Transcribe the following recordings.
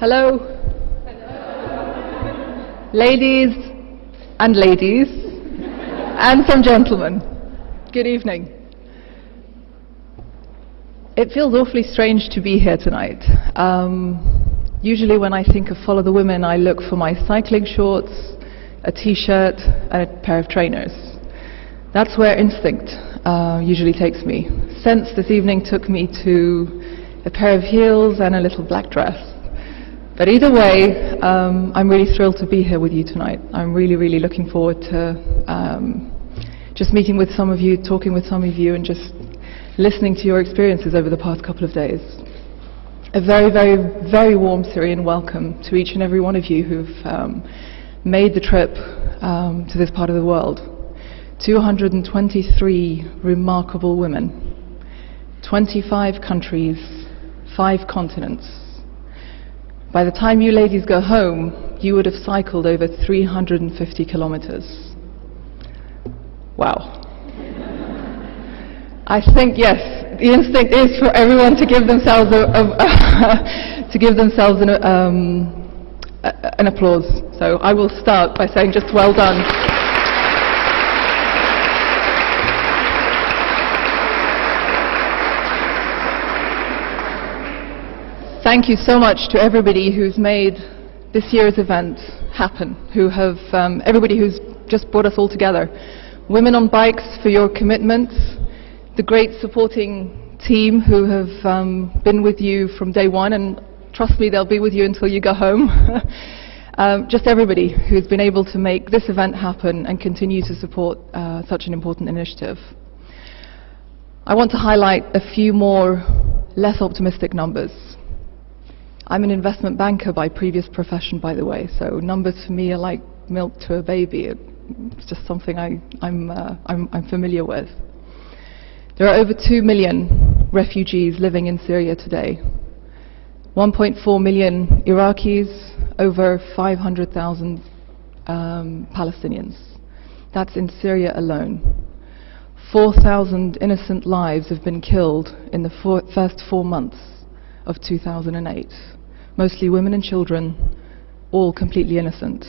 Hello. Ladies and some gentlemen. Good evening. It feels awfully strange to be here tonight. Usually when I think of Follow the Women, I look for my cycling shorts, a t-shirt and a pair of trainers. That's where instinct usually takes me. Sense this evening took me to a pair of heels and a little black dress. But either way, I'm really thrilled to be here with you tonight. I'm really looking forward to just meeting with some of you, talking with some of you, and just listening to your experiences over the past couple of days. A very warm Syrian welcome to each and every one of you who've made the trip to this part of the world. 223 remarkable women, 25 countries, 5 continents. By the time you ladies go home, you would have cycled over 350 kilometers. Wow. I think, yes, the instinct is for everyone to give themselves an applause. So I will start by saying just well done. Thank you so much to everybody who's made this year's event happen, everybody who's just brought us all together. Women on Bikes for your commitment, the great supporting team who have been with you from day one, and trust me, they'll be with you until you go home. Just everybody who's been able to make this event happen and continue to support such an important initiative. I want to highlight a few more less optimistic numbers. I'm an investment banker by previous profession, by the way, so numbers for me are like milk to a baby. It's just something I'm familiar with. There are over 2 million refugees living in Syria today. 1.4 million Iraqis, over 500,000 Palestinians. That's in Syria alone. 4,000 innocent lives have been killed in the first 4 months of 2008. Mostly women and children, all completely innocent.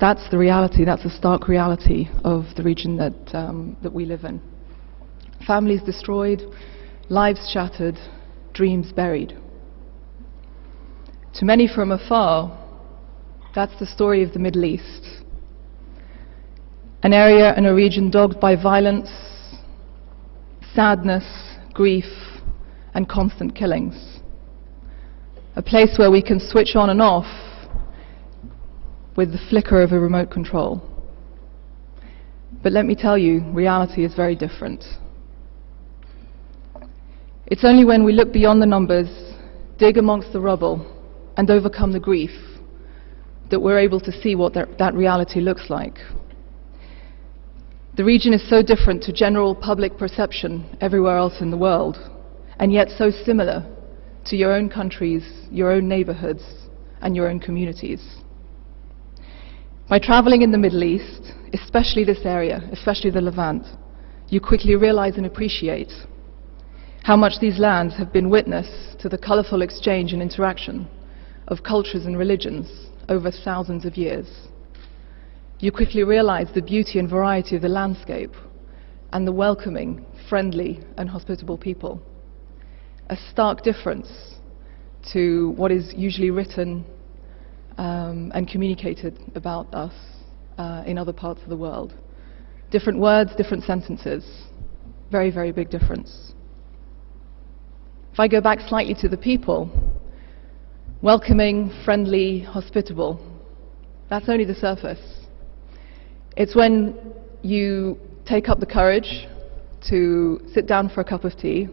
That's the reality, that's a stark reality of the region that we live in. Families destroyed, lives shattered, dreams buried. To many from afar, that's the story of the Middle East. An area and a region dogged by violence, sadness, grief, and constant killings. A place where we can switch on and off with the flicker of a remote control. But let me tell you, reality is very different. It's only when we look beyond the numbers, dig amongst the rubble, and overcome the grief that we're able to see what that reality looks like. The region is so different to general public perception everywhere else in the world, and yet so similar to your own countries, your own neighborhoods, and your own communities. By traveling in the Middle East, especially this area, especially the Levant, you quickly realize and appreciate how much these lands have been witness to the colorful exchange and interaction of cultures and religions over thousands of years. You quickly realize the beauty and variety of the landscape and the welcoming, friendly, and hospitable people. A stark difference to what is usually written and communicated about us in other parts of the world. Different words, different sentences. Very big difference. If I go back slightly to the people, welcoming, friendly, hospitable, that's only the surface. It's when you take up the courage to sit down for a cup of tea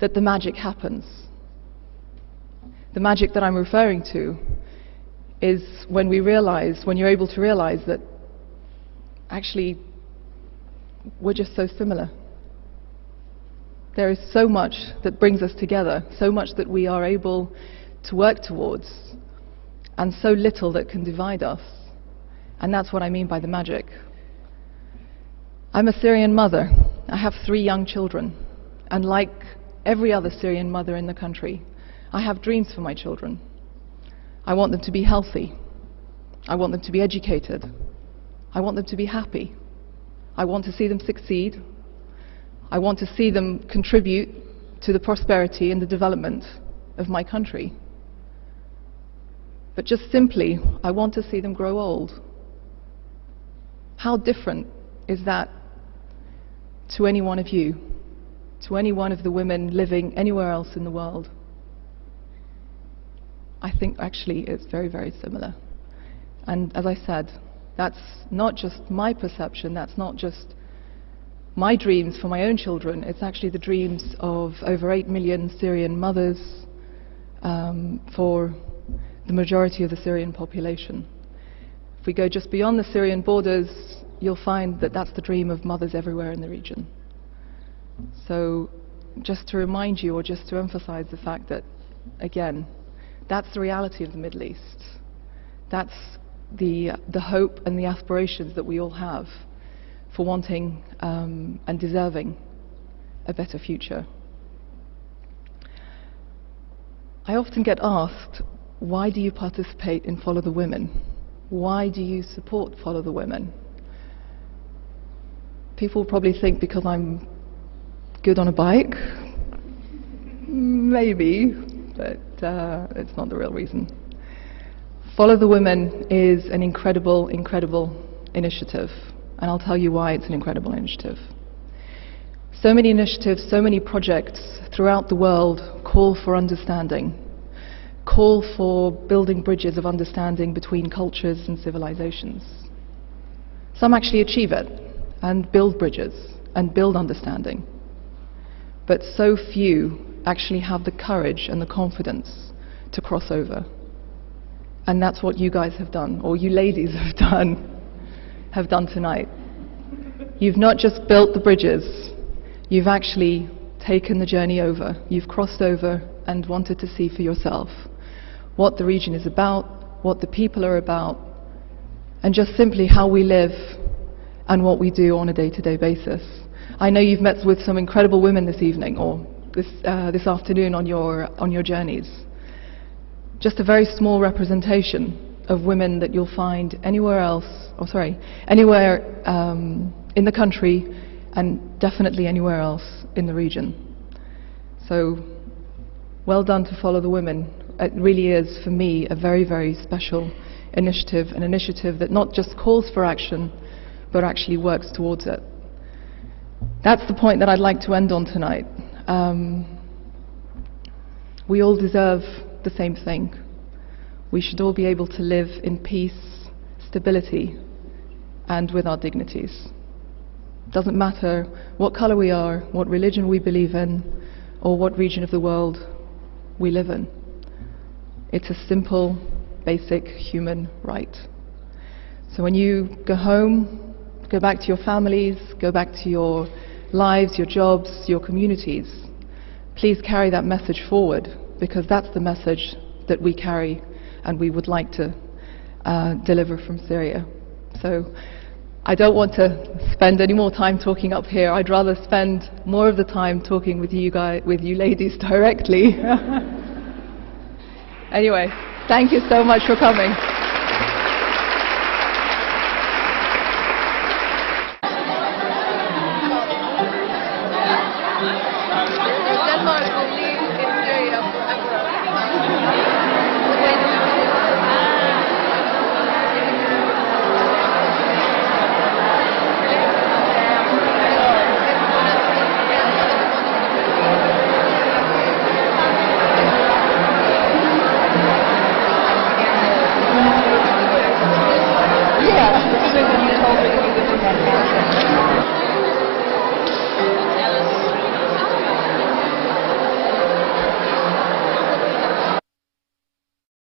that the magic happens. The magic that I'm referring to is when you're able to realize that actually we're just so similar. There is so much that brings us together, so much that we are able to work towards, and so little that can divide us. And that's what I mean by the magic. I'm a Syrian mother. I have 3 young children, and like every other Syrian mother in the country, I have dreams for my children. I want them to be healthy. I want them to be educated. I want them to be happy. I want to see them succeed. I want to see them contribute to the prosperity and the development of my country. But just simply, I want to see them grow old. How different is that to any one of you, to any one of the women living anywhere else in the world? I think actually it's very, very similar. And as I said, that's not just my perception, that's not just my dreams for my own children, it's actually the dreams of over 8 million Syrian mothers for the majority of the Syrian population. If we go just beyond the Syrian borders, you'll find that that's the dream of mothers everywhere in the region. So just to remind you, or just to emphasize the fact that, again, that's the reality of the Middle East. That's the hope and the aspirations that we all have for wanting and deserving a better future. I often get asked, why do you participate in Follow the Women? Why do you support Follow the Women? People probably think because I'm good on a bike. Maybe, but it's not the real reason. Follow the Women is an incredible, incredible initiative, and I'll tell you why it's an incredible initiative. So many initiatives, so many projects throughout the world call for understanding, call for building bridges of understanding between cultures and civilizations. Some actually achieve it and build bridges and build understanding, but so few actually have the courage and the confidence to cross over. And that's what you guys have done, or you ladies have done tonight. You've not just built the bridges, you've actually taken the journey over. You've crossed over and wanted to see for yourself what the region is about, what the people are about, and just simply how we live and what we do on a day-to-day basis. I know you've met with some incredible women this evening, or this afternoon on your journeys. Just a very small representation of women that you'll find anywhere else, anywhere in the country, and definitely anywhere else in the region. So, well done to Follow the Women. It really is, for me, a very, very special initiative, an initiative that not just calls for action, but actually works towards it. That's the point that I'd like to end on tonight. We all deserve the same thing. We should all be able to live in peace, stability, and with our dignities. Doesn't matter what color we are, what religion we believe in, or what region of the world we live in. It's a simple, basic human right. So when you go home, go back to your families, go back to your lives, your jobs, your communities, please carry that message forward, because that's the message that we carry and we would like to deliver from Syria. So I don't want to spend any more time talking up here. I'd rather spend more of the time talking with you guys, with you ladies directly. Anyway, thank you so much for coming.